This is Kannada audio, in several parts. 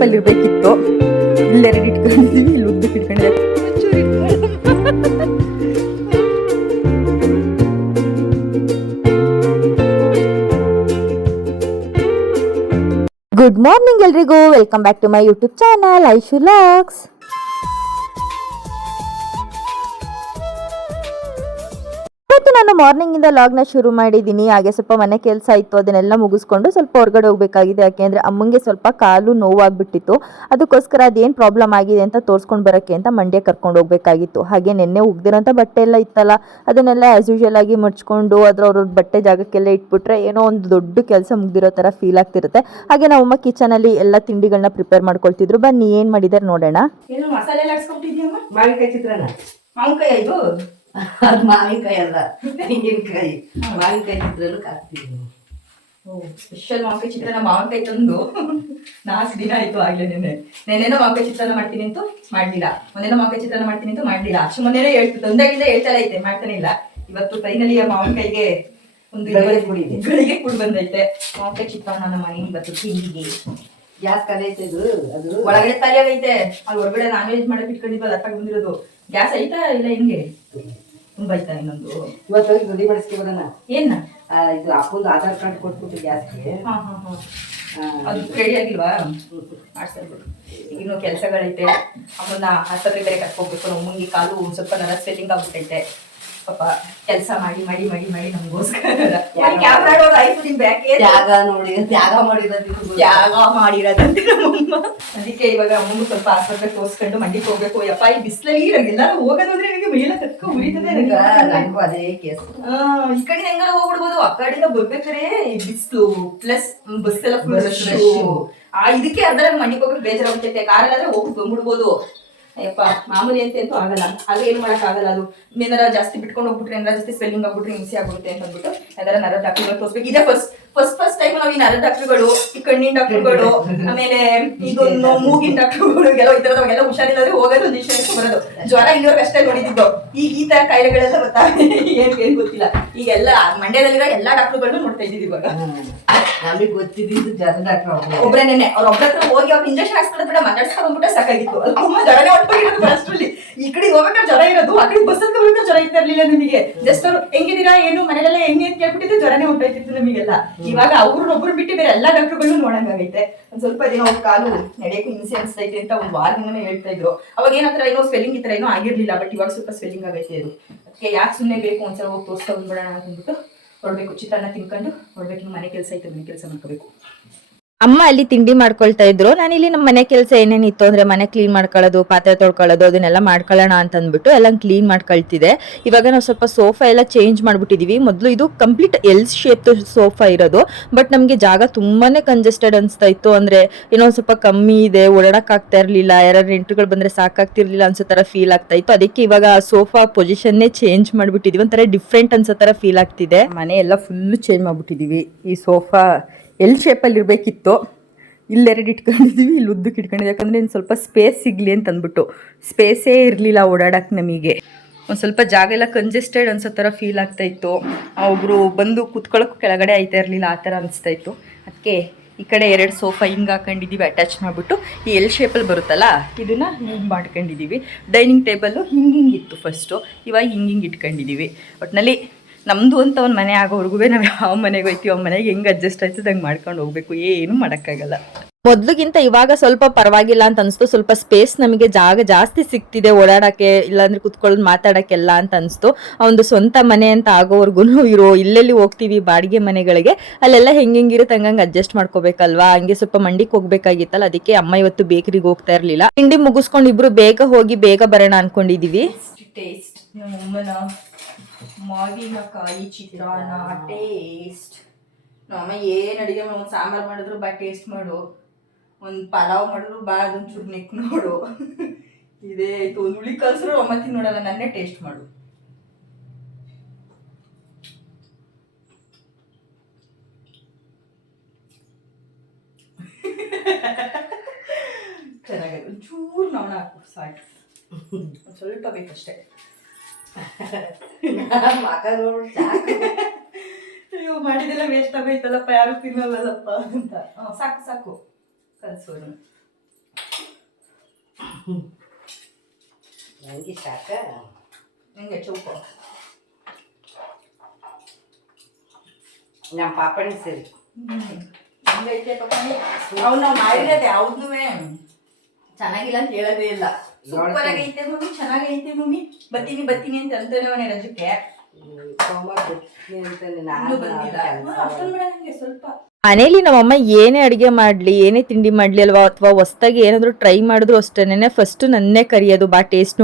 ಶೇಪಲ್ಲಿ ಇರಬೇಕಿತ್ತು. ಇಲ್ಲೆರಡು ಇಟ್ಕೊಂಡಿದ್ದೀವಿ, ಇಲ್ಲಿ ಉದ್ದಕ್ಕೆ ಇಟ್ಕೊಂಡಿದ್ದೀವಿ. ಗುಡ್ ಮಾರ್ನಿಂಗ್ ಎಲ್ರಿಗೂ, welcome back to my YouTube channel Aishu vlogs. ಇವತ್ತು ನಾನು ಮಾರ್ನಿಂಗ್ ಇಂದ ಲಾಗ್ನ ಶುರು ಮಾಡಿದ್ದೀನಿ. ಹಾಗೆ ಸ್ವಲ್ಪ ಮನೆ ಕೆಲಸ ಇತ್ತು, ಅದನ್ನೆಲ್ಲ ಮುಗಿಸ್ಕೊಂಡು ಸ್ವಲ್ಪ ಹೊರಗಡೆ ಹೋಗ್ಬೇಕಾಗಿದೆ. ಯಾಕೆಂದ್ರೆ ಅಮ್ಮಂಗೆ ಸ್ವಲ್ಪ ಕಾಲು ನೋವಾಗ್ಬಿಟ್ಟಿತ್ತು. ಅದಕ್ಕೋಸ್ಕರ ಅದೇನು ಪ್ರಾಬ್ಲಮ್ ಆಗಿದೆ ಅಂತ ತೋರಿಸ್ಕೊಂಡು ಬರೋಕ್ಕೆ ಅಂತ ಮಂಡ್ಯ ಕರ್ಕೊಂಡು ಹೋಗ್ಬೇಕಾಗಿತ್ತು. ಹಾಗೆ ನೆನ್ನೆ ಉಗ್ದಿರೋಂಥ ಬಟ್ಟೆ ಎಲ್ಲ ಇತ್ತಲ್ಲ, ಅದನ್ನೆಲ್ಲ ಆಸ್ ಯೂಶುವಲ್ ಆಗಿ ಮಡ್ಚ್ಕೊಂಡು ಅವ್ರ ಬಟ್ಟೆ ಜಾಗಕ್ಕೆಲ್ಲ ಇಟ್ಬಿಟ್ರೆ ಏನೋ ಒಂದು ದೊಡ್ಡ ಕೆಲಸ ಮುಗ್ದಿರೋ ಥರ ಫೀಲ್ ಆಗ್ತಿರುತ್ತೆ. ಹಾಗೆ ನಾವಮ್ಮ ಕಿಚನಲ್ಲಿ ಎಲ್ಲ ತಿಂಡಿಗಳನ್ನ ಪ್ರಿಪೇರ್ ಮಾಡ್ಕೊಳ್ತಿದ್ರು. ಬನ್ನಿ ಏನು ಮಾಡಿದಾರೆ ನೋಡೋಣ. ಏನು ಮಸಾಲೆ ಎಲ್ಲ ಹಾಕ್ಸ್ಕೊಟ್ಟಿದ್ಯಮ್ಮ? ಮಾವಿನಕಾಯಿ ಚಿತ್ರಾನ್ನ. ಮಾವಿನಕಾಯಿ ಇದು ಅದು ಮಾವಿನಕಾಯಿ ಅಲ್ಲ, ತೆಂಗಿನಕಾಯಿ. ಮಾವಿನಕಾಯಿ ಚಿತ್ರಾನ್ನಕ್ಕೆ ಹಾಕ್ತಿದ್ದೀನಿ. ಸ್ಪೆಷಲ್ ಮಾವಿನಕಾಯಿ ಚಿತ್ರಾನ್ನ. ಮಾವಿನಕಾಯಿ ತಂದು 4 ದಿನ ಆಯ್ತು ಆಗ್ಲೇ. ನೆನ್ನೆನೋ ಮಾವಿನಕಾಯಿ ಚಿತ್ರಾನ್ನ ಮಾಡ್ತೀನಿ ಅಂತ ಮಾಡಲಿಲ್ಲ, ಮೊನ್ನೆನೋ ಮಾವಿನಕಾಯಿ ಚಿತ್ರಾನ್ನ ಮಾಡ್ತೀನಿ ಅಂತ ಮಾಡಲಿಲ್ಲ. ಅಷ್ಟು ಮೊನ್ನೆನೋ ತಂದಾಗಿಂದ ಹೇಳ್ತಾನೆ ಐತೆ, ಮಾಡ್ತಾನೆ ಇಲ್ಲ. ಇವತ್ತು ಫೈನಲಿ ಮಾವಿನಕಾಯಿಗೆ ಒಂದು ಗಳಿಗೆ ಕುಡಿ ಬಂದೈತೆ. ಮಾವಿನಕಾಯಿ ಚಿತ್ರಾನ್ನ ನಮ್ಮ ಮನೆ ಇವತ್ತು ತಿಂಡಿಗೆ. ಗ್ಯಾಸ್ ಕಲೈತೆ, ಅದು ಒಳಗಡೆ ತಲೆಯಾಗೈತೆ. ಅಲ್ಲಿ ಹೊರಗಡೆ ನಾನ್ ವೆಜ್ ಮಾಡಕ್ ಇಟ್ಕೊಂಡಿದ್ವಲ್ಲ, ಅತ್ತಾಗ ಬಂದಿರೋದು. ಗ್ಯಾಸ್ ಐತಾ ಇಲ್ಲ ಹೆಂಗೆ? ತುಂಬಾ ಐತಾ ಇನ್ನೊಂದು? ಇವತ್ತು ಹೋಗಿ ರೆಡಿ ಮಾಡಿಸ್ಕೊಬೋದನ್ನ. ಏನ ಇದು ಅಪ್ಪಂದು ಆಧಾರ್ ಕಾರ್ಡ್ ಕೊಟ್ಬಿಟ್ಟು ಗ್ಯಾಸ್ಗೆ. ಅದು ರೆಡಿ ಆಗಿಲ್ವಾ? ಮಾಡ್ಸಲ್ಬಿಡು. ಇನ್ನು ಕೆಲಸಗಳೈತೆ. ಅಮ್ಮನ್ನ ಆಸ್ಪತ್ರೆ ಬೇರೆ ಕರ್ಕೋಗ್ಬೇಕು. ನಮ್ಮ ಅಮ್ಮಂಗೆ ಕಾಲು ಸ್ವಲ್ಪ ನರ ಸ್ವೆಲ್ಲಿಂಗ್ ಆಗ್ಬಿಟ್ಟೈತೆ. ಪಾಪ ಕೆಲಸ ಮಾಡಿ ಮಾಡಿ ಮಾಡಿ ಮಾಡಿ ನಮಗೋಸ್ಕರ ತ್ಯಾಗ ಮಾಡಿರೋದಂತೆ ನಮ್ಮಮ್ಮ. ಅದಕ್ಕೆ ಇವಾಗ ಅಮ್ಮಂಗೂ ಸ್ವಲ್ಪ ಆಸ್ಪತ್ರೆ ತೋರಿಸ್ಕೊಂಡು ಮಂಡಿಗೆ ಹೋಗ್ಬೇಕು. ಯಪ್ಪ ಈ ಬಿಸಿಲಲ್ಲಿ ಎಲ್ಲಾರು ಹೋಗೋದು ಅಂದ್ರೆ ನನಗೆ ಮೇಲ ಕತ್ಕ ಉಳಿತದೆ. ಅದೇ ಕೇಸ್. ಈ ಕಡೆ ಹೆಂಗಾರ ಹೋಗ್ಬಿಡ್ಬೋದು, ಆ ಕಡೆಯಿಂದ ಬರ್ಬೇಕಾರೆ ಬಿಸಿಲು ಪ್ಲಸ್ ಬಸ್ ಎಲ್ಲ ಫುಲ್ ರಶ್. ಇದಕ್ಕೆ ಅರ್ಧ ಮಂಡಿಗೆ ಹೋಗ್ಬಿಟ್ಟು ಬೇಜಾರಾಗ್ತೈತೆ. ಕಾರಲ್ಲಾದ್ರೆ ಹೋಗಿ ಬಂದ್ಬಿಡ್ಬೋದು. ಅಯ್ಯಪ್ಪ ಮಾಮೂಲಿ ಅಂತೂ ಆಗಲ್ಲ. ಅದು ಏನು ಮಾಡಕ್ ಆಗಲ್ಲ. ಅದು ಏನಾರ ಜಾಸ್ತಿ ಬಿಟ್ಕೊಂಡು ಹೋಗ್ಬಿಟ್ರೆ, ಏನಾರ ಜಾಸ್ತಿ ಸ್ವೆಲ್ಲಿಂಗ್ ಆಗ್ಬಿಟ್ರೆ ಹಿಂಸೆ ಆಗುತ್ತೆ ಅಂತ ಅಂದ್ಬಿಟ್ಟು ಯಾವ್ದಾರ ನರ ಡಾಕ್ಟರ್ಗಳು ತೋರಿಸ್ಬೇಕು. ಇದೇ ಫಸ್ಟ್ ಟೈಮ್ ನಾವು ಈ ನರ ಡಾಕ್ಟರ್ಗಳು, ಈ ಕಣ್ಣಿನ ಡಾಕ್ಟರ್ಗಳು, ಆಮೇಲೆ ಇದೊಂದು ಮೂಗಿನ ಡಾಕ್ಟರ್ಗಳು ಎಲ್ಲ ಈ ತರದವಾಗೆಲ್ಲ ಹುಷಾರಿಲ್ಲದ್ರೆ ಹೋಗೋದು, ಒಂದು ಇನ್ಶೂರೆನ್ಸ್ ಬರೋದು. ಜ್ವರ ಇಲ್ಲಿವರೆಗೆ ಅಷ್ಟೇ ನೋಡಿದ್ದು. ಈಗ ಈ ತರ ಕಾಯಿಲೆಗಳೆಲ್ಲ ಗೊತ್ತಾಗ ಏನ್ ಗೊತ್ತಿಲ್ಲ. ಈಗೆಲ್ಲ ಮಂಡ್ಯದಲ್ಲಿರೋ ಎಲ್ಲಾ ಡಾಕ್ಟರ್ಗಳನ್ನು ನೋಡ್ತಾ ಇದ್ದೀವಿ ಇವಾಗ. ನಮಗೆ ಗೊತ್ತಿದ್ದು ಜ್ವರ ಡಾಕ್ಟರ್ ಒಬ್ರೇನೆ. ಅವ್ರ ಒಬ್ರ ಹತ್ರ ಹೋಗಿ ಅವ್ರು ಇಂಜೆಕ್ಷನ್ ಹಾಕ್ಸ್ಕೊಳ್ಳೋದ್ ಬಿಡ ಮಾತಾಡ್ಸ್ಕೊಂಡು ಬಂದ್ಬಿಟ್ಟೆ ಸಾಕಾಗಿತ್ತು. ಜ್ವರನೇ ಹೊಟ್ಟೋಗಿರೋದು ಅಷ್ಟರಲ್ಲಿ. ಈ ಕಡೆ ಹೋಗ್ಬೇಕಾದ್ರೆ ಜ್ವರ ಇರೋದು, ಆ ಕಡೆ ಬಸ್ ಹತ್ಕೊಂಡ್ಬಿಟ್ಟು ಜ್ವರ ಇರ್ತಿರ್ಲಿಲ್ಲ ನಿಮಗೆ. ಜಸ್ಟ್ ಅವ್ರು ಹೆಂಗಿದ್ದೀರಾ, ಏನು ಮನೆಯಲ್ಲ ಹೆಂಗೆ ಅಂತ ಕೇಳ್ಬಿಟ್ಟಿದ್ದು ಜ್ವರನೇ ಹೊಂಟೋಯ್ತಿತ್ತು ನಮಗೆಲ್ಲ. ಇವಾಗ ಅವ್ರನ್ನೊಬ್ರು ಬಿಟ್ಟು ಬೇರೆ ಎಲ್ಲಾ ಡಾಕ್ಟರ್ಗಳನ್ನು ನೋಡಂಗಾಗೈತೆ. ಒಂದ್ ಸ್ವಲ್ಪ ದಿನ ಅವ್ರ ಕಾಲು ನಡೆಯಕ್ಕೂ ಹಿಂಸೆ ಅನ್ಸ್ತೈತೆ ಅಂತ ಒಂದು ವಾರದಿಂದನೇ ಹೇಳ್ತಾ ಇದ್ರು. ಅವಾಗ ಏನತ್ರ ಏನೋ ಸ್ವೆಲ್ಲಿಂಗ್ ಈ ತರ ಏನೋ ಆಗಿರ್ಲಿಲ್ಲ, ಬಟ್ ಇವಾಗ ಸ್ವಲ್ಪ ಸ್ವೆಲ್ಲಿಂಗ್ ಆಗೈತೆ. ಅದು ಅದಕ್ಕೆ ಯಾಕೆ ಸುಮ್ಮನೆ ಬೇಕು ಒಂದ್ಸಲ ಹೋಗಿ ತೋರಿಸ್ತಾ ಬಂದ್ಬಿಡೋಣ ಅಂತಂದ್ಬಿಟ್ಟು ಹೊರಡ್ಬೇಕು. ಚಿತ್ರಾನ್ನ ತಿನ್ಕೊಂಡು ಹೊರಡ್ಬೇಕು. ಮನೆ ಕೆಲಸ ಐತೆ, ಮನೆ ಕೆಲಸ ಮಾಡ್ಕೋಬೇಕು. ಅಮ್ಮ ಅಲ್ಲಿ ತಿಂಡಿ ಮಾಡ್ಕೊಳ್ತಾ ಇದ್ರು. ನಾನು ಇಲ್ಲಿ ನಮ್ಮ ಮನೆ ಕೆಲಸ ಏನೇನಿತ್ತು ಅಂದ್ರೆ ಮನೆ ಕ್ಲೀನ್ ಮಾಡ್ಕೊಳ್ಳೋದು, ಪಾತ್ರೆ ತೊಳ್ಕೊಳ್ಳೋದು, ಅದನ್ನೆಲ್ಲ ಮಾಡ್ಕೊಳ್ಳೋಣ ಅಂತ ಅಂದ್ಬಿಟ್ಟು ಎಲ್ಲ ಕ್ಲೀನ್ ಮಾಡ್ಕೊಳ್ತಿದೆ. ಇವಾಗ ನಾವು ಸ್ವಲ್ಪ ಸೋಫಾ ಎಲ್ಲ ಚೇಂಜ್ ಮಾಡ್ಬಿಟ್ಟಿದೀವಿ. ಮೊದಲು ಇದು ಕಂಪ್ಲೀಟ್ ಎಲ್ ಶೇಪ್ ಸೋಫಾ ಇರೋದು, ಬಟ್ ನಮಗೆ ಜಾಗ ತುಂಬಾನೇ ಕಂಜೆಸ್ಟೆಡ್ ಅನ್ಸ್ತಾ ಇತ್ತು. ಅಂದ್ರೆ ಏನೋ ಸ್ವಲ್ಪ ಕಮ್ಮಿ ಇದೆ, ಓಡಾಡಕ್ ಆಗ್ತಾ ಇರ್ಲಿಲ್ಲ, ಯಾರು ನೆಂಟರುಗಳು ಬಂದ್ರೆ ಸಾಕಾಗ್ತಿರ್ಲಿಲ್ಲ ಅನ್ಸೋ ತರ ಫೀಲ್ ಆಗ್ತಾ ಇತ್ತು. ಅದಕ್ಕೆ ಇವಾಗ ಸೋಫಾ ಪೊಸಿಷನ್ನೇ ಚೇಂಜ್ ಮಾಡ್ಬಿಟ್ಟಿದೀವಿ. ಒಂಥರ ಡಿಫ್ರೆಂಟ್ ಅನ್ಸೋ ತರ ಫೀಲ್ ಆಗ್ತಿದೆ. ಮನೆ ಎಲ್ಲ ಫುಲ್ ಚೇಂಜ್ ಮಾಡ್ಬಿಟ್ಟಿದೀವಿ. ಈ ಸೋಫಾ ಎಲ್ ಶೇಪಲ್ಲಿ ಇರಬೇಕಿತ್ತು, ಇಲ್ಲೆರಡು ಇಟ್ಕೊಂಡಿದ್ದೀವಿ, ಇಲ್ಲಿ ಉದ್ದಕ್ಕೆ ಇಟ್ಕೊಂಡಿದ್ದೀವಿ. ಯಾಕಂದರೆ ಇನ್ನು ಸ್ವಲ್ಪ ಸ್ಪೇಸ್ ಸಿಗಲಿ ಅಂತ ಅಂದ್ಬಿಟ್ಟು. ಸ್ಪೇಸೇ ಇರಲಿಲ್ಲ ಓಡಾಡಕ್ಕೆ ನಮಗೆ. ಒಂದು ಸ್ವಲ್ಪ ಜಾಗ ಎಲ್ಲ ಕಂಜೆಸ್ಟೆಡ್ ಅನ್ಸೋ ಥರ ಫೀಲ್ ಆಗ್ತಾಯಿತ್ತು. ಒಬ್ಬರು ಬಂದು ಕೂತ್ಕೊಳ್ಳೋಕ್ಕೂ ಕೆಳಗಡೆ ಆಯ್ತಾ ಇರಲಿಲ್ಲ, ಆ ಥರ ಅನಿಸ್ತಾಯಿತ್ತು. ಅದಕ್ಕೆ ಈ ಕಡೆ 2 ಸೋಫಾ ಹಿಂಗೆ ಹಾಕೊಂಡಿದ್ದೀವಿ, ಅಟ್ಯಾಚ್ ಮಾಡಿಬಿಟ್ಟು. ಈ ಎಲ್ ಶೇಪಲ್ಲಿ ಬರುತ್ತಲ್ಲ, ಇದನ್ನು ಹಿಂಗೆ ಮಾಡ್ಕೊಂಡಿದ್ದೀವಿ. ಡೈನಿಂಗ್ ಟೇಬಲ್ಲು ಹಿಂಗಿತ್ತು ಫಸ್ಟು, ಇವಾಗ ಹಿಂಗೆ ಇಟ್ಕೊಂಡಿದ್ದೀವಿ. ಒಟ್ಟಿನಲ್ಲಿ ನಮ್ಮದು ಅಂತ ಒಂದು ಮನೆ ಆಗೋವರೆಗೂ ನಾವು ಯಾವ ಮನೆಗೆ ಹೋಗ್ತೀವಿ, ಆ ಮನೆಗೆ ಹೆಂಗೆ ಅಡ್ಜಸ್ಟ್ ಆಯ್ತದೆ ಹಂಗೆ ಮಾಡ್ಕೊಂಡು ಹೋಗ್ಬೇಕು. ಏನು ಮಾಡೋಕ್ಕಾಗಲ್ಲ. ಮೊದಲಿಗಿಂತ ಇವಾಗ ಸ್ವಲ್ಪ ಪರವಾಗಿಲ್ಲ ಅಂತ ಅನಿಸ್ತು. ಸ್ವಲ್ಪ ಸ್ಪೇಸ್ ನಮಗೆ ಜಾಗ ಜಾಸ್ತಿ ಸಿಗ್ತಿದೆ ಓಡಾಡೋಕ್ಕೆ, ಇಲ್ಲಾಂದ್ರೆ ಕುತ್ಕೊಳ್ಳೋದು ಮಾತಾಡೋಕ್ಕೆಲ್ಲ ಅಂತ ಅನಿಸ್ತು. ಒಂದು ಸ್ವಂತ ಮನೆ ಅಂತ ಆಗೋವರೆಗೂ ಇಲ್ಲೆಲ್ಲಿ ಹೋಗ್ತೀವಿ ಬಾಡಿಗೆ ಮನೆಗಳಿಗೆ, ಅಲ್ಲೆಲ್ಲ ಹೆಂಗಿರುತ್ತೆ ಹಂಗಂಗೆ ಅಡ್ಜಸ್ಟ್ ಮಾಡ್ಕೋಬೇಕಲ್ವಾ. ಹಂಗೆ ಸ್ವಲ್ಪ ಮಂಡಿಗೆ ಹೋಗ್ಬೇಕಾಗಿತ್ತಲ್ಲ, ಅದಕ್ಕೆ ಅಮ್ಮ ಇವತ್ತು ಬೇಕರಿಗೆ ಹೋಗ್ತಾ ಇರಲಿಲ್ಲ. ತಿಂಡಿ ಮುಗಿಸ್ಕೊಂಡು ಇಬ್ರು ಬೇಗ ಹೋಗಿ ಬೇಗ ಬರೋಣ ಅನ್ಕೊಂಡಿದೀವಿ. ಟೇಸ್ಟ್ ಮಾವಿನಕಾಯಿ ಚಿತ್ರಾನ್ನ ಟೇಸ್ಟ್. ನಮ್ಮಮ್ಮ ಏನು ಅಡಿಗೆ ಮಾಡಿ, ಒಂದು ಸಾಂಬಾರು ಮಾಡಿದ್ರು ಬಾ ಟೇಸ್ಟ್ ಮಾಡು, ಒಂದು ಪಲಾವ್ ಮಾಡಿದ್ರು ಬಾ ಅದೊಂಚೂರು ನೆಕ್ ನೋಡು. ಇದೇ ಆಯ್ತು. ಒಂದು ಹುಳಿ ಕಲ್ಸರು ಅಮ್ಮ ತಿನ್ ನೋಡಲ್ಲ, ನನ್ನೇ ಟೇಸ್ಟ್ ಮಾಡು. ಚೆನ್ನಾಗಿದೆ. ಒಂಚೂರು ನವಣ ಹಾಕು ಸಾಕು, ಸ್ವಲ್ಪ ಬೇಕಷ್ಟೇ. ಅಯ್ಯೋ ಮಾಡಿದೆಲ್ಲ ವೇಸ್ಟ್ ಆಗೋಯ್ತಲ್ಲಪ್ಪ, ಯಾರು ತಿನ್ನಲ್ಲಪ್ಪ ಅಂತ. ಸಾಕು ಸಾಕು ಕಲ್ಸೋನು. ನನಗೆ ಸಾಕ ಹಿಂಗೆ ಚೌಕ ನಮ್ಮ ಪಾಪಣಿ ಸರಿ ಹಂಗೈತೆ ಪಪ್ಪಾನಿ ಅವ್ನು ನಾವು ಮಾಡಿರೋದು ಯಾವ್ದೂ ಚೆನ್ನಾಗಿಲ್ಲ ಅಂತ ಹೇಳೋದೇ ಇಲ್ಲ ಸೂಪರ್ ಆಗೈತೆ ಮಮ್ಮಿ ಚೆನ್ನಾಗೈತೆ ಮಮ್ಮಿ ಬರ್ತೀನಿ ಅಂತ ಅಂತಾನೆ ಅವನೇ ರಜಕ್ಕೆ ಸೋಮವಾರ ಬರ್ತೀನಿ ಅಂತಾನೆ ಇನ್ನೂ ನಾನು ಬಂದಿಲ್ಲ ಅಷ್ಟೊಂದು ಬೇಡ ನಂಗೆ ಸ್ವಲ್ಪ ಮನೇಲಿ ನಮ್ಮಮ್ಮ ಏನೇ ಅಡುಗೆ ಮಾಡಲಿ ಏನೇ ತಿಂಡಿ ಮಾಡಲಿ ಅಲ್ವಾ ಅಥವಾ ಹೊಸ್ದಾಗಿ ಏನಾದರೂ ಟ್ರೈ ಮಾಡಿದ್ರು ಅಷ್ಟೇನೆ ಫಸ್ಟ್ ನನ್ನೇ ಕರಿಯೋದು ಬಾ ಟೇಸ್ಟ್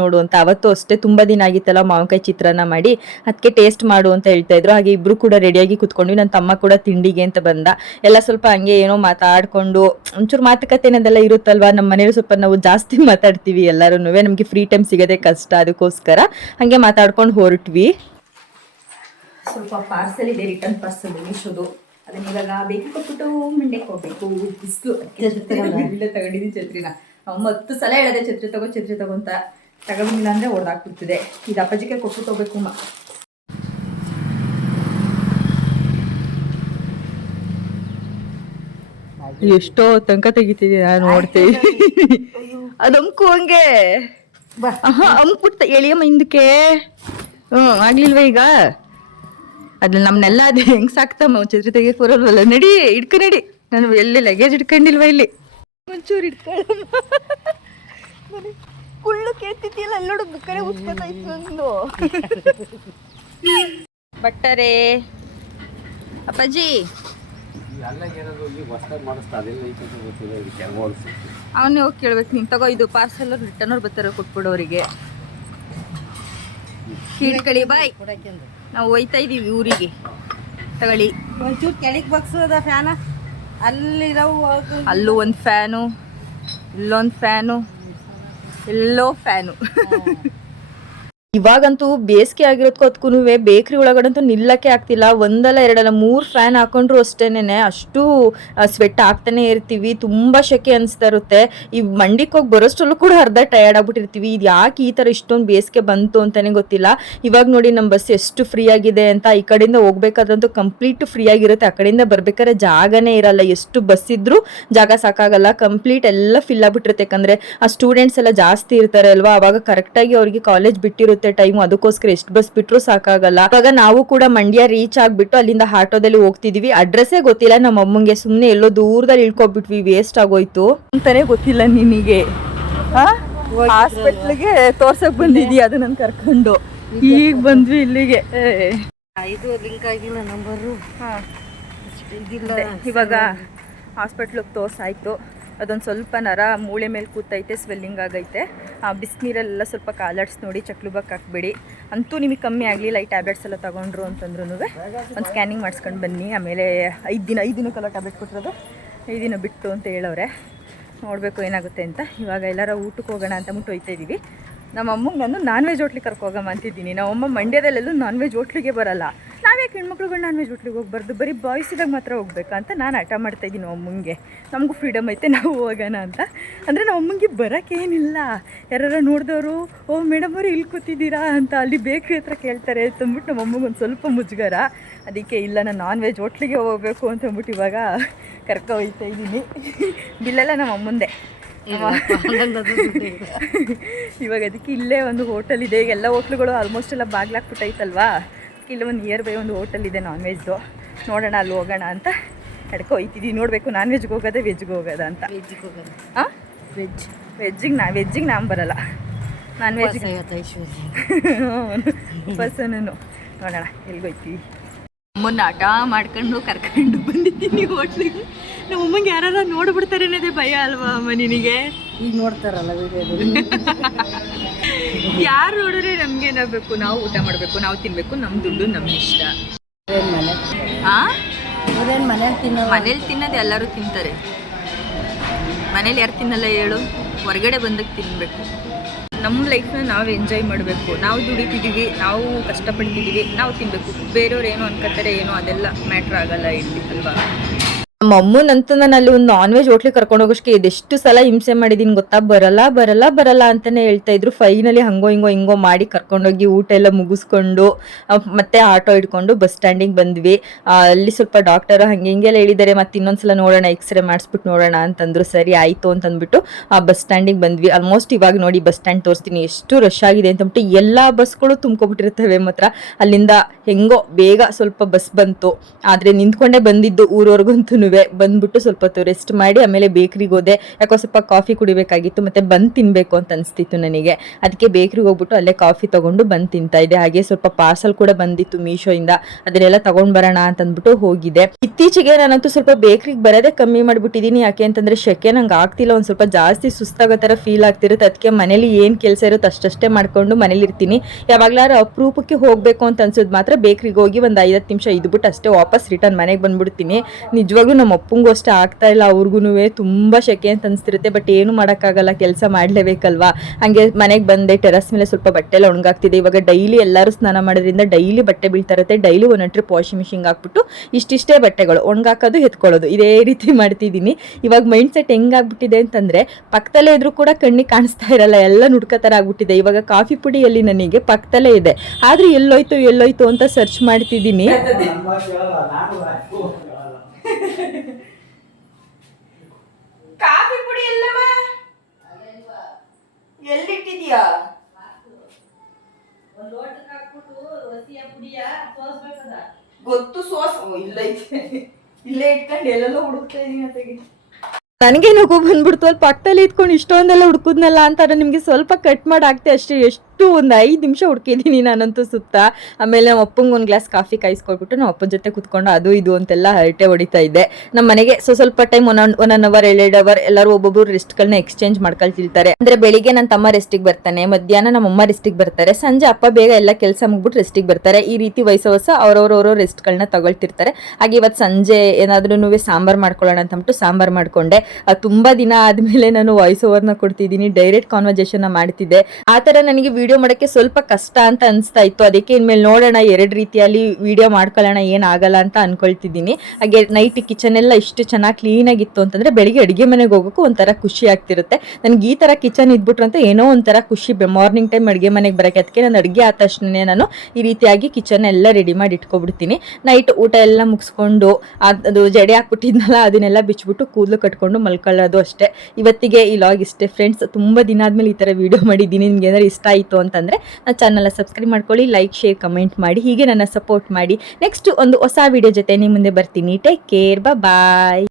ನೋಡು ಅಂತ. ಅವತ್ತು ಅಷ್ಟೇ ತುಂಬ ದಿನ ಆಗಿತ್ತಲ್ಲ ಮಾವಿನಕಾಯಿ ಚಿತ್ರಾನ್ನ ಮಾಡಿ, ಅದಕ್ಕೆ ಟೇಸ್ಟ್ ಮಾಡು ಅಂತ ಹೇಳ್ತಾ ಇದ್ರು. ಹಾಗೆ ಇಬ್ರು ಕೂಡ ರೆಡಿಯಾಗಿ ಕುತ್ಕೊಂಡ್ವಿ. ನನ್ನ ತಮ್ಮ ಕೂಡ ತಿಂಡಿಗೆ ಅಂತ ಬಂದ. ಎಲ್ಲ ಸ್ವಲ್ಪ ಹಂಗೆ ಏನೋ ಮಾತಾಡ್ಕೊಂಡು ಒಂಚೂರು ಮಾತುಕತೆ ಅನ್ನೋದೆಲ್ಲ ಇರುತ್ತಲ್ವಾ, ನಮ್ಮ ಮನೇಲಿ ಸ್ವಲ್ಪ ನಾವು ಜಾಸ್ತಿ ಮಾತಾಡ್ತೀವಿ ಎಲ್ಲರೂ, ನಮಗೆ ಫ್ರೀ ಟೈಮ್ ಸಿಗೋದೇ ಕಷ್ಟ, ಅದಕ್ಕೋಸ್ಕರ ಹಂಗೆ ಮಾತಾಡ್ಕೊಂಡು ಹೊರಟ್ವಿ. ಸ್ವಲ್ಪ ಪಾರ್ಸಲ್ ಇದೆ, ರಿಟರ್ನ್ ಪಾರ್ಸಲ್ ಮೀಶೋದು. ಅದನ್ನ ಇವಾಗ ಬೇಕಿ ಕೊಟ್ಬಿಟ್ಟು ಮಂಡ್ಯಕ್ಕೆ ಹೋಗ್ಬೇಕು. ಬಿಸಿಲು ಇಲ್ಲೇ ತಗೊಂಡಿದ್ದೀನಿ ಛತ್ರಿನ. ಅಮ್ಮ 10 ಸಲ ಹೇಳದೆ ಛತ್ರಿ ತಗೋ ಅಂತ. ತಗೊಂಡಿಲ್ಲ ಅಂದ್ರೆ ಓಡಾಕ್ಬಿಡ್ತಿದೆ. ಇದು ಅಪ್ಪಾಜಿಗೆ ಕೊಟ್ಬಿಟ್ಟು ಹೋಗ್ಬೇಕು ಅಮ್ಮ. ಎಷ್ಟೋ ತನಕ ತೆಗಿತಿದ್ದೀರಾ ನೋಡ್ತೀವಿ. ಅದಮ್ಕು ಹಂಗೆ ಅಂಕ್ಬಿಡ್ತ ಎಳಿಯಮ್ಮ ಹಿಂದಕ್ಕೆ. ಆಗ್ಲಿಲ್ವ ಈಗ? ಅದ್ರಲ್ಲಿ ನಮ್ನೆಲ್ಲ ಅದು ಹೆಂಗ್ ಸಾಕ್ತಮ್ಮ ಛತ್ರಿ ತೆಗಿಯಕ್ ಬರೋಲ್ವಲ್ಲ. ನಡಿ ನಡಿ, ನಾನು ಎಲ್ಲಿ ಲಗೇಜ್ ಇಟ್ಕೊಂಡಿಲ್ವ ಇಲ್ಲಿ? ಒಂಚೂರು ಇಟ್ಕೊಳ್ಳಮ್ಮ. ಕುಳ್ಳು ಕೇಳ್ತಿದ್ದಿಲ್ಲ, ಅಲ್ಲೋಡು ಕಡೆ ಉತ್ಪತ್ತಾಯ್ತು ಒಂದು. ಬಟ್ಟರೆ ಅಪ್ಪಾಜಿ ಅವನೇ ಹೋಗಿ ಕೇಳ್ಬೇಕು. ನೀನು ತಗೋ, ಇದು ಪಾರ್ಸಲ್ ರಿಟರ್ನ್ ಅವ್ರು ಬರ್ತಾರೆ, ಕೊಟ್ಬಿಡು ಅವರಿಗೆ. ಹಿಡ್ಕೊಳ್ಳಿ ಬಾಯ್, ನಾವು ಹೋಯ್ತಾ ಇದೀವಿ ಊರಿಗೆ. ತಗೊಳ್ಳಿ. ಒಂಚೂರು ಕೆಳಗೆ ಬಗ್ಸೋದ ಫ್ಯಾನ. ಅಲ್ಲೂ ಒಂದು ಫ್ಯಾನು, ಇಲ್ಲೊಂದು ಫ್ಯಾನು, ಎಲ್ಲೋ ಫ್ಯಾನು. ಇವಾಗಂತೂ ಬೇಸಿಗೆ ಆಗಿರೋದಕ್ಕೂ ಅದಕ್ಕೂ ಬೇಕ್ರಿ ಒಳಗಡಂತೂ ನಿಲ್ಲಕ್ಕೆ ಆಗ್ತಿಲ್ಲ. ಒಂದಲ್ಲ ಎರಡಲ್ಲ 3 ಫ್ಯಾನ್ ಹಾಕೊಂಡ್ರು ಅಷ್ಟೇನೆ ಅಷ್ಟು ಸ್ವೆಟ್ ಆಗ್ತಾನೆ ಇರ್ತೀವಿ. ತುಂಬಾ ಶೆಕೆ ಅನಿಸ್ತಾ ಇರುತ್ತೆ. ಈ ಮಂಡಿಗೆ ಹೋಗಿ ಬರೋಷ್ಟರಲ್ಲೂ ಕೂಡ ಅರ್ಧ ಟಯರ್ಡ್ ಆಗ್ಬಿಟ್ಟಿರ್ತೀವಿ. ಇದು ಯಾಕೆ ಈ ಥರ ಇಷ್ಟೊಂದು ಬೇಸಿಗೆ ಬಂತು ಅಂತಾನೆ ಗೊತ್ತಿಲ್ಲ. ಇವಾಗ ನೋಡಿ ನಮ್ಮ ಬಸ್ ಎಷ್ಟು ಫ್ರೀ ಆಗಿದೆ ಅಂತ. ಈ ಕಡೆಯಿಂದ ಹೋಗ್ಬೇಕಾದ್ರಂತೂ ಕಂಪ್ಲೀಟ್ ಫ್ರೀ ಆಗಿರುತ್ತೆ. ಆ ಕಡೆಯಿಂದ ಬರ್ಬೇಕಾದ್ರೆ ಜಾಗನೇ ಇರಲ್ಲ. ಎಷ್ಟು ಬಸ್ ಇದ್ರೂ ಜಾಗ ಸಾಕಾಗಲ್ಲ. ಕಂಪ್ಲೀಟ್ ಎಲ್ಲ ಫಿಲ್ ಆಗ್ಬಿಟ್ಟಿರುತ್ತೆ. ಯಾಕಂದ್ರೆ ಆ ಸ್ಟೂಡೆಂಟ್ಸ್ ಎಲ್ಲ ಜಾಸ್ತಿ ಇರ್ತಾರೆ ಅಲ್ವಾ, ಅವಾಗ ಕರೆಕ್ಟಾಗಿ ಅವ್ರಿಗೆ ಕಾಲೇಜ್ ಬಿಟ್ಟಿರುತ್ತೆ ಟೈಮು. ಅದಕ್ಕೋಸ್ಕರ ಎಷ್ಟು ಬಸ್ ಬಿಟ್ರು ಸಾಕಾಗಲ್ಲ. ಇವಾಗ ನಾವು ಕೂಡ ಮಂಡ್ಯ ರೀಚ್ ಆಗ್ಬಿಟ್ಟು ಅಲ್ಲಿಂದ ಆಟೋದಲ್ಲಿ ಹೋಗ್ತಿದೀವಿ. ಅಡ್ರೆಸ್ಸೇ ಗೊತ್ತಿಲ್ಲ ನಮ್ಮ ಅಮ್ಮಂಗೆ. ಸುಮ್ನೆ ಎಲ್ಲೋ ದೂರದಲ್ಲಿ ಇಳ್ಕೊಬಿಟ್ವಿ, ವೇಸ್ಟ್ ಆಗೋಯ್ತು ಅಂತಾನೆ ಗೊತ್ತಿಲ್ಲ ನಿನಗೆ. ಹಾಸ್ಪಿಟ್ಲಿಗೆ ತೋರ್ಸಕ್ ಬಂದಿದ್ವಿ ಅದು ನನ್ ಕರ್ಕೊಂಡು. ಈಗ ಬಂದ್ವಿ ಇಲ್ಲಿಗೆ. ಇದು ಲಿಂಕ್ ಆಗಿಲ್ಲ ನಂಬರು. ಇವಾಗ ಹಾಸ್ಪಿಟ್ಲಿಗೆ ತೋರ್ಸಾಯ್ತು. ಅದೊಂದು ಸ್ವಲ್ಪ ನರ ಮೂಳೆ ಮೇಲೆ ಕೂತೈತೆ, ಸ್ವೆಲ್ಲಿಂಗ್ ಆಗೈತೆ. ಬಿಸಿನೀರೆಲ್ಲ ಸ್ವಲ್ಪ ಕಾಲಾಡ್ಸಿ ನೋಡಿ, ಚಕ್ಲುಬಕ್ಕೆ ಹಾಕ್ಬೇಡಿ. ಅಂತೂ ನಿಮಗೆ ಕಮ್ಮಿ ಆಗಲಿಲ್ಲ ಈ ಟ್ಯಾಬ್ಲೆಟ್ಸ್ ಎಲ್ಲ ತೊಗೊಂಡ್ರು ಅಂತಂದ್ರೂ ಒಂದು ಸ್ಕ್ಯಾನಿಂಗ್ ಮಾಡಿಸ್ಕೊಂಡು ಬನ್ನಿ. ಆಮೇಲೆ 5 ದಿನಕ್ಕೆಲ್ಲ ಟ್ಯಾಬ್ಲೆಟ್ ಕೊಟ್ಟಿರೋದು 5 ದಿನ ಬಿಟ್ಟು ಅಂತ ಹೇಳವ್ರೆ. ನೋಡಬೇಕು ಏನಾಗುತ್ತೆ ಅಂತ. ಇವಾಗ ಎಲ್ಲರೂ ಊಟಕ್ಕೆ ಹೋಗೋಣ ಅಂತ ಮುಟ್ಟು ಹೋಯ್ತಾ ಇದ್ದೀವಿ. ನಮ್ಮ ಅಮ್ಮಗೆ ನಾನು ನಾನ್ ವೆಜ್ ಹೋಟ್ಲಿಗೆ ಕರ್ಕೋಗಮ್ಮ ಅಂತಿದ್ದೀನಿ. ನಮ್ಮಮ್ಮ ಮಂಡ್ಯದಲ್ಲೆಲ್ಲೂ ನಾನ್ ವೆಜ್ ಹೋಟ್ಲಿಗೆ ಬರಲ್ಲ. ನಾವ್ಯಾಕೆ ಹೆಣ್ಮಕ್ಳುಗಳು ನಾನ್ ವೆಜ್ ಹೋಟ್ಲಿಗೆ ಹೋಗ್ಬಾರ್ದು, ಬರೀ ಬಾಯ್ಸಿದಾಗ ಮಾತ್ರ ಹೋಗ್ಬೇಕಂತ ನಾನು ಹಠ ಮಾಡ್ತಾಯಿದ್ದೀನಿ ಅಮ್ಮಂಗೆ. ನಮಗೂ ಫ್ರೀಡಮ್ ಐತೆ, ನಾವು ಹೋಗೋಣ ಅಂತ. ಅಂದರೆ ನಮ್ಮ ಅಮ್ಮಂಗೆ ಬರೋಕ್ಕೇನಿಲ್ಲ. ಯಾರು ನೋಡಿದವರು ಓ ಮೇಡಮ್ ಅವರು ಇಲ್ಲಿ ಕೂತಿದ್ದೀರಾ ಅಂತ ಅಲ್ಲಿ ಬೇಕ್ರಿ ಹತ್ರ ಕೇಳ್ತಾರೆ ಅಂತಂದ್ಬಿಟ್ಟು ನಮ್ಮ ಅಮ್ಮಗೆ ಒಂದು ಸ್ವಲ್ಪ ಮುಜುಗರ. ಅದಕ್ಕೆ ಇಲ್ಲ, ನಾನು ನಾನ್ ವೆಜ್ ಹೋಟ್ಲಿಗೆ ಹೋಗಬೇಕು ಅಂತಂದ್ಬಿಟ್ಟು ಇವಾಗ ಕರ್ಕೊ ಹೋಗ್ತಾ ಇದ್ದೀನಿ. ಬಿಲ್ಲೆಲ್ಲ ನಮ್ಮ ಅಮ್ಮಂದೆ. ಇವಾಗ ಅದಕ್ಕೆ ಇಲ್ಲೇ ಒಂದು ಹೋಟೆಲ್ ಇದೆ. ಎಲ್ಲ ಹೋಟ್ಲುಗಳು ಆಲ್ಮೋಸ್ಟ್ ಎಲ್ಲ ಬಾಗ್ಲಾಕ್ಬಿಟ್ಟೈತಲ್ವಾ, ಇಲ್ಲ ಒಂದು ನಿಯರ್ ಬೈ ಒಂದು ಹೋಟೆಲ್ ಇದೆ ನಾನ್ ವೆಜ್ದು. ನೋಡೋಣ ಅಲ್ಲಿ ಹೋಗೋಣ ಅಂತ ಎಡ್ಕೊ ಹೋಯ್ತಿದ್ದೀವಿ. ನೋಡಬೇಕು ನಾನ್ ವೆಜ್ಗೆ ಹೋಗೋದೇ ವೆಜ್ಗೆ ಹೋಗೋದ ಅಂತ. ಹಾಂ ವೆಜ್ಜಿಗೆ ನಾನು ಬರಲ್ಲ, ನಾನ್ ವೆಜ್ಗೆ ಪರ್ಸನೂ. ನೋಡೋಣ ಎಲ್ಲಿಗೋಯ್ತೀವಿ. ಅಮ್ಮನ್ನ ಆಟ ಮಾಡ್ಕೊಂಡು ಕರ್ಕೊಂಡು ಬಂದಿದ್ದೀನಿ ಹೋಟ್ಲಿಗೆ. ನಮ್ಮ ಅಮ್ಮಂಗೆ ಯಾರು ನೋಡ್ಬಿಡ್ತಾರೆ ಅನ್ನೋದೇ ಭಯ ಅಲ್ವಾ ಅಮ್ಮ ನಿನಗೆ? ಈಗ ನೋಡ್ತಾರಲ್ಲ ಯಾರು ನೋಡಿದ್ರೆ ನಮ್ಗೇನಾಗಬೇಕು, ನಾವು ಊಟ ಮಾಡಬೇಕು, ನಾವು ತಿನ್ಬೇಕು, ನಮ್ಮ ದುಡ್ಡು ನಮ್ಮ ಇಷ್ಟ. ಮನೇಲಿ ತಿನ್ನೋದು ಎಲ್ಲರೂ ತಿಂತಾರೆ. ಮನೇಲಿ ಯಾರು ತಿನ್ನಲ್ಲ ಹೇಳು? ಹೊರಗಡೆ ಬಂದಾಗ ತಿನ್ನಬೇಕು. ನಮ್ಮ ಲೈಫ್ನ ನಾವು ಎಂಜಾಯ್ ಮಾಡಬೇಕು. ನಾವು ದುಡಿತಿದ್ದೀವಿ, ನಾವು ಕಷ್ಟಪಡ್ತಿದ್ದೀವಿ, ನಾವು ತಿನ್ನಬೇಕು. ಬೇರೆಯವ್ರು ಏನೋ ಅನ್ಕೋತಾರೆ ಏನೋ ಅದೆಲ್ಲ ಮ್ಯಾಟ್ರ್ ಆಗಲ್ಲ ಇಲ್ಲಿ ಅಲ್ವಾ? ನಮ್ಮ ಅಮ್ಮನಂತೂ ನಾನು ಅಲ್ಲಿ ಒಂದು ನಾನ್ ವೆಜ್ ಹೋಟ್ಲಿಗೆ ಕರ್ಕೊಂಡು ಹೋಗೋಷ್ಟಕ್ಕೆ ಇದೆಷ್ಟು ಸಲ ಹಿಂಸೆ ಮಾಡಿದೀನಿ ಗೊತ್ತಾ, ಬರಲ್ಲ ಅಂತಾನೆ ಹೇಳ್ತಾ ಇದ್ರು. ಫೈನಲಿ ಹಿಂಗೋ ಮಾಡಿ ಕರ್ಕೊಂಡೋಗಿ ಊಟ ಎಲ್ಲ ಮುಗಿಸ್ಕೊಂಡು ಮತ್ತೆ ಆಟೋ ಹಿಡ್ಕೊಂಡು ಬಸ್ ಸ್ಟ್ಯಾಂಡಿಗೆ ಬಂದ್ವಿ. ಅಲ್ಲಿ ಸ್ವಲ್ಪ ಡಾಕ್ಟರ್ ಹಿಂಗೆಲ್ಲ ಹೇಳಿದ್ದಾರೆ, ಮತ್ತೆ ಇನ್ನೊಂದ್ಸಲ ನೋಡೋಣ, ಎಕ್ಸ್ರೇ ಮಾಡಿಸ್ಬಿಟ್ಟು ನೋಡೋಣ ಅಂತಂದ್ರು. ಸರಿ ಆಯ್ತು ಅಂತಂದ್ಬಿಟ್ಟು ಆ ಬಸ್ ಸ್ಟ್ಯಾಂಡಿಗೆ ಬಂದ್ವಿ. ಆಲ್ಮೋಸ್ಟ್ ಇವಾಗ ನೋಡಿ ಬಸ್ ಸ್ಟ್ಯಾಂಡ್ ತೋರಿಸ್ತೀನಿ ಎಷ್ಟು ರಶ್ ಆಗಿದೆ ಅಂತಂದ್ಬಿಟ್ಟು. ಎಲ್ಲಾ ಬಸ್ಗಳು ತುಂಬ್ಕೊಬಿಟ್ಟಿರ್ತವೆ ಮಾತ್ರ. ಅಲ್ಲಿಂದ ಹೆಂಗೋ ಬೇಗ ಸ್ವಲ್ಪ ಬಸ್ ಬಂತು, ಆದ್ರೆ ನಿಂತ್ಕೊಂಡೇ ಬಂದಿದ್ದು ಊರವರೆಗಂತೂ. ಬಂದ್ಬಿಟ್ಟು ಸ್ವಲ್ಪ ಹೊತ್ತು ರೆಸ್ಟ್ ಮಾಡಿ ಆಮೇಲೆ ಬೇಕ್ರಿಗೆ ಹೋದೆ. ಯಾಕೋ ಸ್ವಲ್ಪ ಕಾಫಿ ಕುಡಿಬೇಕಾಗಿತ್ತು, ಮತ್ತೆ ಬಂದ್ ತಿನ್ಬೇಕು ಅಂತ ಅನ್ಸ್ತಿತ್ತು ನನಗೆ. ಅದಕ್ಕೆ ಬೇಕ್ರಿಗೆ ಹೋಗ್ಬಿಟ್ಟು ಅಲ್ಲೇ ಕಾಫಿ ತಗೊಂಡು ಬಂದ್ ತಿಂತಾ ಇದ್ದೆ. ಹಾಗೆ ಸ್ವಲ್ಪ ಪಾರ್ಸಲ್ ಕೂಡ ಬಂದಿತ್ತು ಮೀಶೋ ಇಂದ, ಅದನ್ನೆಲ್ಲ ತಗೊಂಡ್ ಬರೋಣ ಅಂತ ಅಂದ್ಬಿಟ್ಟು ಹೋಗಿದೆ. ಇತ್ತೀಚೆಗೆ ನಾನಂತೂ ಸ್ವಲ್ಪ ಬೇಕ್ರಿಗೆ ಬರೋದೇ ಕಮ್ಮಿ ಮಾಡ್ಬಿಟ್ಟಿದೀನಿ. ಯಾಕೆ ಅಂತಂದ್ರೆ ಶೆಕೆ ನಂಗೆ ಆಗ್ತಿಲ್ಲ, ಒಂದ್ ಸ್ವಲ್ಪ ಜಾಸ್ತಿ ಸುಸ್ತಾಗೋ ತರ ಫೀಲ್ ಆಗ್ತಿರುತ್ತೆ. ಅದಕ್ಕೆ ಮನೇಲಿ ಏನ್ ಕೆಲಸ ಇರುತ್ತೆ ಅಷ್ಟೇ ಮಾಡ್ಕೊಂಡು ಮನೇಲಿ ಇರ್ತೀನಿ. ಯಾವಾಗ್ಲಾರು ಅಪರೂಪಕ್ಕೆ ಹೋಗ್ಬೇಕು ಅಂತ ಅನ್ಸೋದು ಮಾತ್ರ ಬೇಕ್ರಿಗೆ ಹೋಗಿ ಒಂದ್ 5 ನಿಮಿಷ ಇದ್ಬಿಟ್ಟು ಅಷ್ಟೇ ವಾಪಸ್ ರಿಟರ್ನ್ ಮನೆಗೆ ಬಂದ್ಬಿಡ್ತೀನಿ. ನಿಜವಾಗ್ಲೂ ನಮ್ಮ ಅಪ್ಪಂಗೂ ಅಷ್ಟೇ ಆಗ್ತಾ ಇಲ್ಲ, ಅವ್ರಿಗೂ ತುಂಬಾ ಶೆಕೆ ಅಂತ ಅನ್ಸ್ತಿರುತ್ತೆ. ಬಟ್ ಏನು ಮಾಡೋಕ್ಕಾಗಲ್ಲ, ಕೆಲಸ ಮಾಡ್ಲೇಬೇಕಲ್ವಾ. ಹಂಗೆ ಮನೆಗೆ ಬಂದೆ, ಟೆರಸ್ ಮೇಲೆ ಸ್ವಲ್ಪ ಬಟ್ಟೆ ಎಲ್ಲ ಒಣಗಾಗ್ತಿದೆ. ಇವಾಗ ಡೈಲಿ ಎಲ್ಲರೂ ಸ್ನಾನ ಮಾಡೋದ್ರಿಂದ ಡೈಲಿ ಬಟ್ಟೆ ಬೀಳ್ತಾ ಇರುತ್ತೆ. ಡೈಲಿ ಒಂದೊಂದು ಟ್ರಿಪ್ ವಾಷಿಂಗ್ ಮಿಷಿನ್ ಹಾಕ್ಬಿಟ್ಟು ಇಷ್ಟಿಷ್ಟೇ ಬಟ್ಟೆಗಳು ಒಣಗಾಕೋದು ಎತ್ಕೊಳ್ಳೋದು, ಇದೇ ರೀತಿ ಮಾಡ್ತಿದ್ದೀನಿ. ಇವಾಗ ಮೈಂಡ್ ಸೆಟ್ ಹೆಂಗಾಗ್ಬಿಟ್ಟಿದೆ ಅಂತಂದ್ರೆ ಪಕ್ಕದಲ್ಲೇ ಇದ್ರೂ ಕೂಡ ಕಣ್ಣಿಗೆ ಕಾಣಿಸ್ತಾ ಇರಲ್ಲ, ಎಲ್ಲ ನುಡ್ಕತರ ಆಗ್ಬಿಟ್ಟಿದೆ. ಇವಾಗ ಕಾಫಿ ಪುಡಿಯಲ್ಲಿ ನನಗೆ ಪಕ್ಕದಲ್ಲೇ ಇದೆ, ಆದ್ರೆ ಎಲ್ಲೋಯ್ತು ಅಂತ ಸರ್ಚ್ ಮಾಡ್ತಿದ್ದೀನಿ. ಕಾಫಿ ಪುಡಿ ಎಲ್ಲಮ್ಮ ಎಲ್ಲಿಟ್ಟಿದ್ಯಾ? ಗೊತ್ತು ಸೋಸ್ ಇಲ್ಲೇ ಇಟ್ಕೊಂಡು ಎಲ್ಲೆಲ್ಲೋ ಹುಡುಕ್ತಾ ಇದೀನಿ. ನನಗೆ ನಗು ಬಂದ್ಬಿಡ್ತು, ಅಲ್ಲಿ ಪಕ್ಕದಲ್ಲಿ ಇದ್ಕೊಂಡು ಇಷ್ಟೊಂದೆಲ್ಲ ಹುಡುಕುದ್ನಲ್ಲ ಅಂತ. ನಿಮಗೆ ಸ್ವಲ್ಪ ಕಟ್ ಮಾಡಿ ಹಾಕ್ತೆ ಅಷ್ಟೇ. ಎಷ್ಟು ಒಂದು 5 ನಿಮಿಷ ಹುಡುಕಿದ್ದೀನಿ ನಾನಂತೂ ಸುತ್ತ. ಆಮೇಲೆ ನಮ್ಮ ಅಪ್ಪಂಗೆ ಒಂದು ಗ್ಲಾಸ್ ಕಾಫಿ ಕಾಯಿಸ್ಕೊಟ್ಬಿಟ್ಟು ನಮ್ಮ ಅಪ್ಪನ ಜೊತೆ ಕುತ್ಕೊಂಡು ಅದು ಇದು ಅಂತೆಲ್ಲ ಹರಟೆ ಹೊಡಿತಾ ಇದ್ದೆ. ನಮ್ಮ ಮನೆಗೆ ಸ್ವಲ್ಪ ಟೈಮ್ 1 ಅವರ್ 2 ಅವರ್ ಎಲ್ಲರೂ ಒಬ್ಬೊಬ್ರು ರೆಸ್ಟ್ಗಳನ್ನ ಎಕ್ಸ್ಚೇಂಜ್ ಮಾಡ್ಕೊಳ್ತಿರ್ತಾರೆ. ಅಂದ್ರೆ ಬೆಳಿಗ್ಗೆ ನನ್ನ ತಮ್ಮ ರೆಸ್ಟಿಗೆ ಬರ್ತಾನೆ, ಮಧ್ಯಾಹ್ನ ನಮ್ಮ ಅಮ್ಮ ರೆಸ್ಟಿಗೆ ಬರ್ತಾರೆ, ಸಂಜೆ ಅಪ್ಪ ಬೇಗ ಎಲ್ಲ ಕೆಲಸ ಮುಗ್ಬಿಟ್ಟು ರೆಸ್ಟಿಗೆ ಬರ್ತಾರೆ. ಈ ರೀತಿ ಹೊಸ ಅವ್ರವ್ರ ರೆಸ್ಟ್ಗಳನ್ನ ತಗೊಳ್ತಿರ್ತಾರೆ. ಹಾಗೆ ಇವತ್ತು ಸಂಜೆ ಏನಾದ್ರೂ ಸಾಂಬಾರ್ ಮಾಡ್ಕೊಳ್ಳೋಣ ಅಂತ ಅಂದ್ಬಿಟ್ಟು ಸಾಂಬಾರ್ ಮಾಡ್ಕೊಂಡೆ. ತುಂಬಾ ದಿನ ಆದ್ಮೇಲೆ ನಾನು ವಾಯ್ಸ್ ಓವರ್ನ ಕೊಡ್ತಿದ್ದೀನಿ, ಡೈರೆಕ್ಟ್ ಕಾನ್ವರ್ಸೇಷನ್ ಮಾಡ್ತಿದ್ದೆ. ಆ ತರ ನನಗೆ ವಿಡಿಯೋ ಮಾಡೋಕ್ಕೆ ಸ್ವಲ್ಪ ಕಷ್ಟ ಅಂತ ಅನಿಸ್ತಾ ಇತ್ತು. ಅದಕ್ಕೆ ಇನ್ಮೇಲೆ ನೋಡೋಣ 2 ರೀತಿಯಲ್ಲಿ ವಿಡಿಯೋ ಮಾಡ್ಕೊಳ್ಳೋಣ, ಏನಾಗಲ್ಲ ಅಂತ ಅನ್ಕೊಳ್ತಿದ್ದೀನಿ. ಹಾಗೆ ನೈಟ್ ಕಿಚನ್ ಎಲ್ಲ ಇಷ್ಟು ಚೆನ್ನಾಗಿ ಕ್ಲೀನ್ ಆಗಿತ್ತು ಅಂತಂದ್ರೆ ಬೆಳಿಗ್ಗೆ ಅಡುಗೆ ಮನೆಗೆ ಹೋಗೋಕ್ಕೂ ಒಂಥರ ಖುಷಿ ಆಗ್ತಿರುತ್ತೆ. ನನಗೆ ಈ ತರ ಕಿಚನ್ ಇದ್ಬಿಟ್ರು ಅಂತ ಏನೋ ಒಂಥರ ಖುಷಿ. ಮಾರ್ನಿಂಗ್ ಟೈಮ್ ಅಡುಗೆ ಮನೆಗೆ ಬರೋಕ್ಕೆ. ಅದಕ್ಕೆ ನಾನು ಅಡುಗೆ ಆದ ತಕ್ಷಣ ನಾನು ಈ ರೀತಿಯಾಗಿ ಕಿಚನ್ ಎಲ್ಲ ರೆಡಿ ಮಾಡಿ ಇಟ್ಕೊಬಿಡ್ತೀನಿ. ನೈಟ್ ಊಟ ಎಲ್ಲ ಮುಗಿಸ್ಕೊಂಡು ಅದು ಜಡೆ ಹಾಕ್ಬಿಟ್ಟಿದ್ನಲ್ಲ ಅದನ್ನೆಲ್ಲ ಬಿಚ್ಬಿಟ್ಟು ಕೂದಲು ಕಟ್ಕೊಂಡು ಮಲ್ಕೊಳ್ಳೋದು ಅಷ್ಟೇ. ಇವತ್ತಿಗೆ ಈ ಲಾಗ್ ಇಷ್ಟೇ ಫ್ರೆಂಡ್ಸ್. ತುಂಬ ದಿನ ಆದ್ಮೇಲೆ ಈ ಥರ ವಿಡಿಯೋ ಮಾಡಿದ್ದೀನಿ. ನಿಮ್ಗೆ ಏನಾದ್ರು ಇಷ್ಟ ಆಯಿತು ಅಂತಂದರೆ ನನ್ನ ಚಾನಲ್ನ ಸಬ್ಸ್ಕ್ರೈಬ್ ಮಾಡ್ಕೊಳ್ಳಿ, ಲೈಕ್ ಶೇರ್ ಕಮೆಂಟ್ ಮಾಡಿ, ಹೀಗೆ ನನ್ನ ಸಪೋರ್ಟ್ ಮಾಡಿ. ನೆಕ್ಸ್ಟ್ ಒಂದು ಹೊಸ ವಿಡಿಯೋ ಜೊತೆ ನಿಮ್ಮ ಮುಂದೆ ಬರ್ತೀನಿ. ಟೇಕ್ ಕೇರ್, ಬಾಯ್.